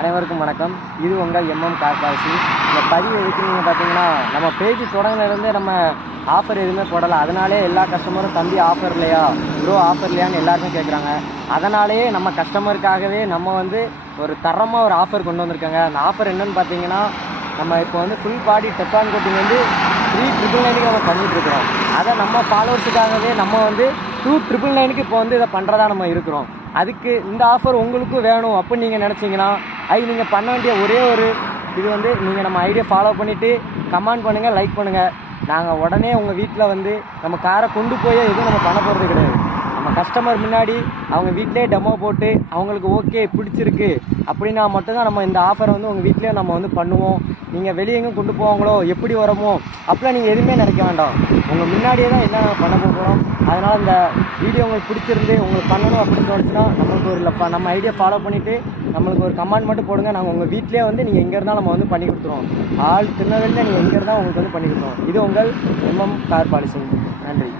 அனைவருக்கும் வணக்கம். இது உங்கள் எம்எம் கார் பாலிசி. இந்த பதிவு எதுக்கு நீங்கள் பார்த்தீங்கன்னா, நம்ம பேஜ் தொடங்கினதுலேருந்தே நம்ம ஆஃபர் எதுவுமே போடலை. அதனாலே எல்லா கஸ்டமரும் தம்பி ஆஃபர் இல்லையா, ப்ரோ ஆஃபர் இல்லையான்னு எல்லாருமே கேட்குறாங்க. அதனாலேயே நம்ம கஸ்டமருக்காகவே நம்ம ஒரு தரமாக ஒரு ஆஃபர் கொண்டு வந்திருக்காங்க. அந்த ஆஃபர் என்னென்னு பார்த்தீங்கன்னா, நம்ம இப்போ ஃபுல் பாடி டெஃபான் கோட்டிங் 3,999க்கு நம்ம பண்ணிகிட்ருக்குறோம். அதை நம்ம ஃபாலோவர்ஸுக்காகவே நம்ம 2,999க்கு இப்போ இதை பண்ணுறதா நம்ம இருக்கிறோம். அதுக்கு இந்த ஆஃபர் உங்களுக்கும் வேணும் அப்படின்னு நீங்கள் நினச்சிங்கன்னா, நீங்கள் பண்ண வேண்டிய ஒரே ஒரு இது நீங்கள் நம்ம ஐடியா ஃபாலோ பண்ணிவிட்டு கமெண்ட் பண்ணுங்கள், லைக் பண்ணுங்கள். நாங்கள் உடனே உங்கள் வீட்டில் நம்ம காரை கொண்டு போய் எதுவும் நம்ம பண்ண போகிறது கிடையாது. நம்ம கஸ்டமர் முன்னாடி அவங்க வீட்டிலே டெமோ போட்டு அவங்களுக்கு ஓகே பிடிச்சிருக்கு அப்படின்னா மட்டும்தான் நம்ம இந்த ஆஃபரை உங்கள் வீட்டிலே நம்ம பண்ணுவோம். நீங்கள் வெளியே எங்கே கொண்டு போவாங்களோ, எப்படி வரமோ அப்படிலாம் நீங்கள் எதுவுமே நினைக்க வேண்டாம். உங்கள் முன்னாடியே தான் எல்லாம் நாங்கள் பண்ண போகிறோம். அதனால் இந்த வீடியோ உங்களுக்கு பிடிச்சிருந்து உங்களுக்கு பண்ணணும் அப்படின்னு தோணுச்சுன்னா நம்மளுக்கு நம்ம ஐடியா ஃபாலோ பண்ணிவிட்டு நம்மளுக்கு ஒரு கமெண்ட் மட்டும் போடுங்க. நாங்கள் உங்கள் வீட்டிலே நீங்கள் எங்கே இருந்தாலும் நம்ம பண்ணி கொடுத்துருவோம். ஆல் திருநெல்வேலியில் நீங்கள் எங்கே இருந்தால் உங்களுக்கு பண்ணி கொடுத்துருவோம். இது உங்கள் எம்எம் கார் பாலிசி. நன்றி.